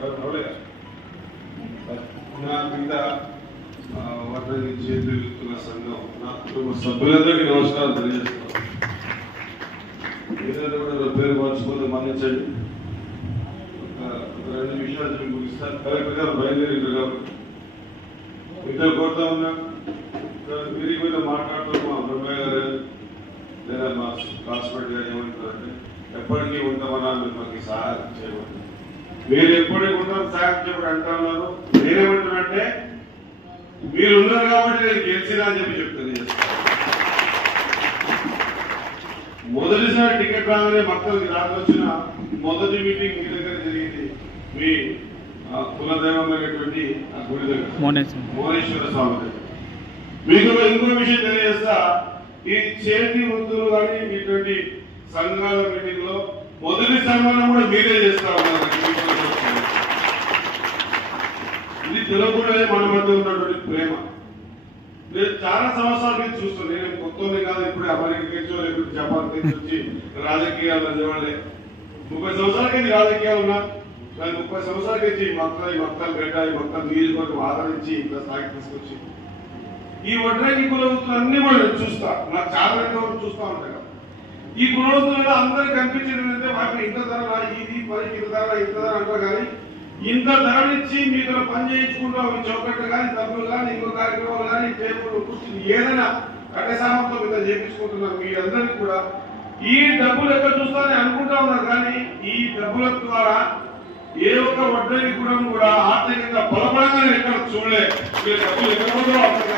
నా కింద వాటిని చేతున్న సంఘం నా కుటుంబ సభ్యులందరికీ నమస్కారం తెలియజేస్తున్నాను. ఏదైనా కూడా పేరు మార్చుకోవద్దు, మన్నించండి. ఒక 2 విషయాలు చెప్పి ముగిస్తాను. కలెక్టర్ గారు బయలుదేరి కాబట్టి ఇద్దరు కోరుతా ఉన్నా. మీరు మీద మాట్లాడుతూ మా బ్రహ్మయ్య గారు లేదా మా కాస్మెట్ గారు ఏమంటారంటే ఎప్పటికీ ఉంటామన్నా మిమ్మల్ని సహాయం చేయమని. మీరు ఎప్పటికీ ఉంటాం సహాయం చేయమని అంటా ఉన్నారు. నేనేమంటానంటే మీరు ఉన్నారు కాబట్టి నేను గెలిచినా అని చెప్పి చెప్తాను. మొదటిసారి టికెట్ రాగానే మక్కలకి రాత్రి వచ్చిన మొదటి మీటింగ్ మీ దగ్గర జరిగింది. మీ కులదైవమైనటువంటి ఆ గుడి దగ్గర మోనేశ్వర స్వామి దగ్గర. మీకు ఇంకో విషయం తెలియజేస్తా, ఈ చేతి వృత్తులు కానీ ఇటువంటి సంఘాల మీటింగ్ లో మొదటి సన్మానం కూడా మీరే చేస్తా ఉన్నారు. ఇది తెలియకూడదే మన మధ్య ఉన్నటువంటి ప్రేమ. నేను చాలా సంవత్సరాల నుంచి చూస్తాను. నేను కొత్తనే కాదు, ఇప్పుడు అమెరికా తెచ్చో లేకపోతే జపాన్ తెచ్చి వచ్చి రాజకీయాలు అనేవాళ్ళే. 30 సంవత్సరాల కింద రాజకీయాలు ఉన్నా, కానీ 30 సంవత్సరాల నుంచి ఈ మక్కలు గడ్డ ఈ మక్కలు నియోజకవర్గం ఆదరించి ఇంత స్థాయికి తీసుకొచ్చి ఈ వడ్రంగి కులవృత్తులు అన్ని కూడా నేను చూస్తా. నాకు చాలా వరకు చూస్తా ఉంటాను. ఈ కులవృత్తులలో అందరికి కనిపించేది ఏంటంటే వాటిని ఇంత ధర ఇది మరి ఇంత ధర అంటారు. కానీ ఇంత ధరనిచ్చి మీతో పని చేయించుకుంటూ చౌకట్లు కానీ డబ్బులు కానీ ఇంకో కార్యక్రమాలు కానీ టేబుల్ కూర్చుని ఏదైనా కట్టే సామర్థ్యం మీద చేయించుకుంటున్నారు. మీరందరికీ కూడా ఈ డబ్బులు ఎక్కడ చూస్తారని అనుకుంటా ఉన్నారు. కానీ ఈ డబ్బుల ద్వారా ఏ ఒక్క వడ్డని కూడా ఆర్థికంగా బలపడంగా ఎక్కడ చూడలే. డబ్బులు ఎక్కడ పోతారో అర్థం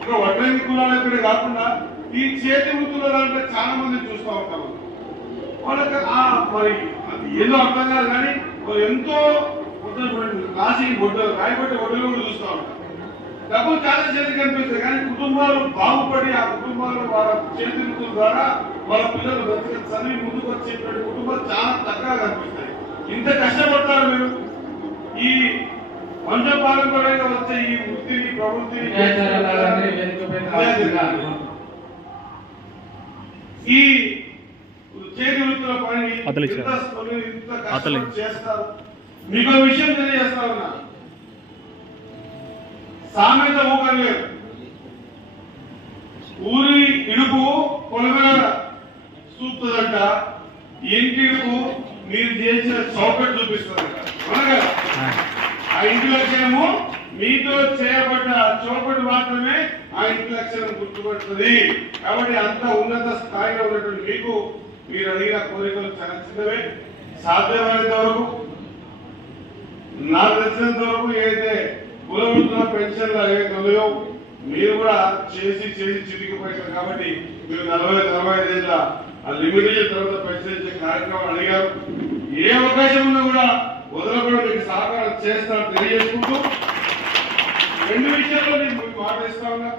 ఒక వడ్డని కులాలు ఎక్కడే కాకుండా ఈ చేతి వృత్తుల దాంట్లో చాలా మంది చూస్తూ ఉంటారు. వాళ్ళకి మరి అది ఏదో అర్థం కాదు. కానీ ఎంతో రాసి రాయబట్టి ఒడ్డలు కూడా చూస్తూ ఉంటారు. డబ్బులు చాలా చేతికి కనిపిస్తాయి. కానీ కుటుంబాలు బాగుపడి ఆ కుటుంబాలు వాళ్ళ చేతి వృత్తుల ద్వారా వాళ్ళ పిల్లలు బతికి చదివి ముందుకు వచ్చేటువంటి కుటుంబాలు చాలా తక్కువగా కనిపిస్తాయి. ఇంత కష్టపడతారు మీరు. ఈ వంశపారంపర్యంగా వచ్చే ఈ వృత్తిని ప్రవృత్తిని ఈ చేతి వృత్తుల పనిని చేస్తారు. మీకు విషయం తెలియజేస్తా ఉన్నా. సామెత ఊకలేదు. ఊరి ఇడుపు పొలమేర చూపుతుందంట, ఇంటి ఇడుపు మీరు చేసిన చౌకట్ చూపిస్తుందంట. అనగా ఆ ఇంటి లక్షణము మీతో చేయబడ్డ చౌకట్ మాత్రమే ఆ ఇంటి లక్షణం గుర్తుపడుతుంది. కాబట్టి అంత ఉన్నత స్థాయిలో ఉన్నటువంటి మీకు మీరు అడిగిన కోరికలు చాలా చిన్నవే. సాధ్యమైనంత వరకు నాకు తెలిసినంత వరకు ఏదైతే కులవృత్తుల పెన్షన్లు ఏవైతే ఉన్నాయో మీరు కూడా చేసి చిరిగిపోయారు. కాబట్టి మీరు 40-45 ఏళ్ళ లిమిటేషన్ తర్వాత పెన్షన్ ఇచ్చే కార్యక్రమం అడిగారు. ఏ అవకాశం ఉన్నా కూడా వదలకుండా మీకు సహకారం చేస్తారని తెలియజేసుకుంటూ 2 విషయాల్లో నేను మీకు మాట ఇస్తా ఉన్నా.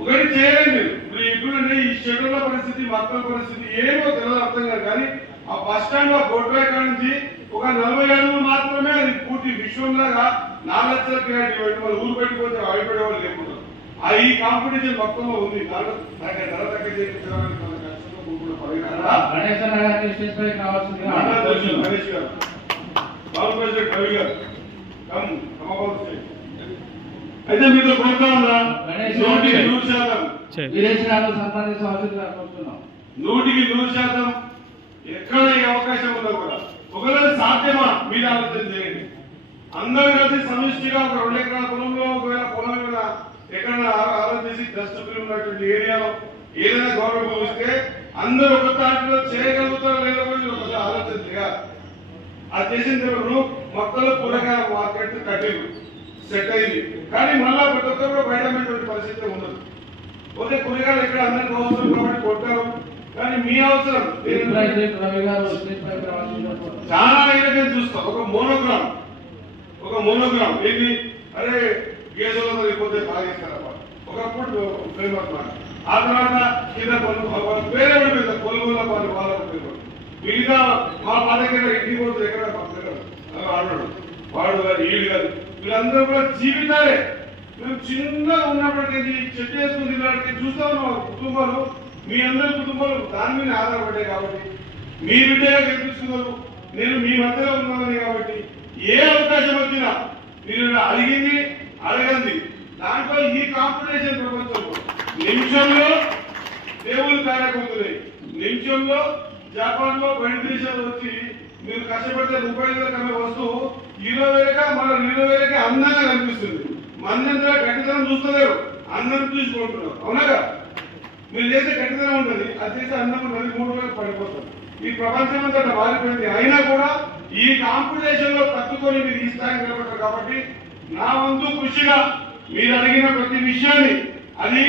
ఒకటి చేయలేదు మీరు ఇప్పుడు ఈ షెడ్యూల్ పరిస్థితి మక్కల పరిస్థితి ఏమో తెలియదు అర్థం కాదు. కానీ ఆ బస్ స్టాండ్ లో బొడ్రాయి నుంచి ఒక 40 అడుగులు మాత్రమే అది పూర్తి విశ్వంలాగా 4 లక్షల క్రియేటివ్ వాళ్ళు ఊరు పెట్టిపోతే అయిపోయే వాళ్ళు లేకుండా ఈ కాంపిటీషన్ మొత్తంలో ఉంది. ధర దగ్గర చేయించడానికి అయితే మీతో కోరుతా ఉన్నా 100% ఎక్కడ ఈ అవకాశం ఉందో కూడా ఒకవేళ సాధ్యమా మీరు ఆలోచన చేయండి. అందరూ కలిసి సమిష్టిగా ఒక 2 ఎకరాల పొలంలో ఒకవేళ పొలం మీద ఎక్కడైనా ఆలోచించి డస్ట్బిన్ ఉన్నటువంటి ఏరియాలో ఏదైనా గౌరవం ఇస్తే అందరూ ఒక దాంట్లో చేయగలుగుతారో లేదో కూడా ఒక ఆలోచన చేయాలి. అది చేసిన తర్వాత మొక్కలు కూరగాయల మార్కెట్ కట్టింది సెట్ అయింది. కానీ మళ్ళా ప్రతి ఒక్కరు బయటమైనటువంటి పరిస్థితి ఉండదు. పోతే కూరగాయలు ఎక్కడ అందరికి అవసరం కాబట్టి కొట్టారు. కానీ మీ అవసరం చాలా ఏదైనా చూస్తాం. ఒక మోనోగ్రామ్ ఏంటి అరే గేదెలో లేకపోతే బాగేస్తారప్ప ఒకప్పుడు ఫేమస్ మాట. ఆ తర్వాత కింద వేరే మీద కొలుగుల వాళ్ళ మిగతా మా దగ్గర ఇంటికి పోతే ఎక్కడ ఆడాడు వాడు కాదు వీళ్ళు కాదు వీళ్ళందరూ కూడా జీవితాలే. మేము చిన్నగా ఉన్నప్పటికీ చెట్టు వేసుకుని తినడానికి చూస్తా ఉన్నాం. కుటుంబాలు మీ అందరి కుటుంబాలు దాని మీద ఆధారపడ్డాయి. కాబట్టి మీ బిడ్డగా గెలిపిస్తున్నారు. నేను మీ మధ్యలో ఉన్నాను కాబట్టి ఏ అవకాశం వచ్చినా మీరు అడిగింది అడగండి. దాంట్లో ఈ కాంపిటీషన్ ప్రపంచంలో నిమిషంలో దేవుళ్ళు తయారవుతున్నాయి. నిమిషంలో జపాన్ లో బయట దేశాలు వచ్చి మీరు కష్టపడితే రూపాయల కన్నా వస్తువు 20 వేలక మన 20 వేలకి అందంగా కనిపిస్తుంది. మందంతా గట్టితనం చూస్తలేరు, అందరం చూసుకుంటున్నారు. అవునగా మీరు చేసే గట్టితనం ఉంటుంది, అది చేసే అందం ఉంటుంది, 3 వేలకు పడిపోతారు. ఈ ప్రపంచం అంతా మారిపోయింది. అయినా కూడా ఈ కాంపిటీషన్ లో తట్టుకొని మీరు ఈ స్థాయికి నిలబడ్డారు కాబట్టి నా వంతు కృషిగా మీరు అడిగిన ప్రతి విషయాన్ని అది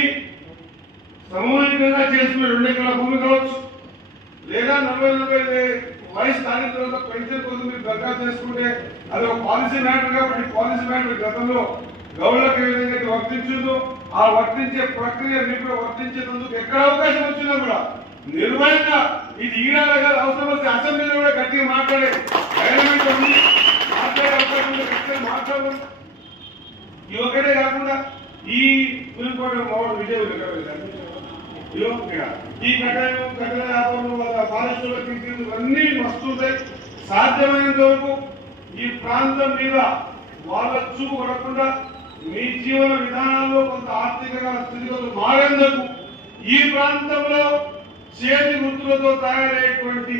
సామూహికంగా చేసుకునే 2 ఎకరాల భూమి కావచ్చు, లేదా 40-40 వయసు దాని తర్వాత పెన్షన్ కోసం మీరు దరఖాస్తు చేసుకుంటే అది ఒక పాలసీ మ్యాటర్ కాబట్టి పాలసీ మ్యాటర్ గతంలో గౌరవకు ఏ విధంగా వర్తించిందో ఆ వర్తించే ప్రక్రియ మీకు కూడా వర్తించేందుకు ఎక్కడ అవకాశం వచ్చినా కూడా నిర్భయంగా ఇది ఈనాడు కాదు, అవసరం వస్తే అసెంబ్లీలో కూడా గట్టిగా మాట్లాడే డైనమిక్ ఉంది, మాట్లాడే అవకాశం ఉంటే గట్టిగా మాట్లాడదు. ఈ ఒకటే కాకుండా ఈ విజయ ఈ కట్టడ వ్యాపారంలో పారిశ్రామిక అన్ని వస్తుంటాయి. సాధ్యమైనంత వరకు ఈ ప్రాంతం మీద వాళ్ళ చూపు పడకుండా మీ జీవన విధానాల్లో కొంత ఆర్థికంగా స్థితిగతులు మారేందుకు ఈ ప్రాంతంలో చేతి వృత్తులతో తయారయ్యేటువంటి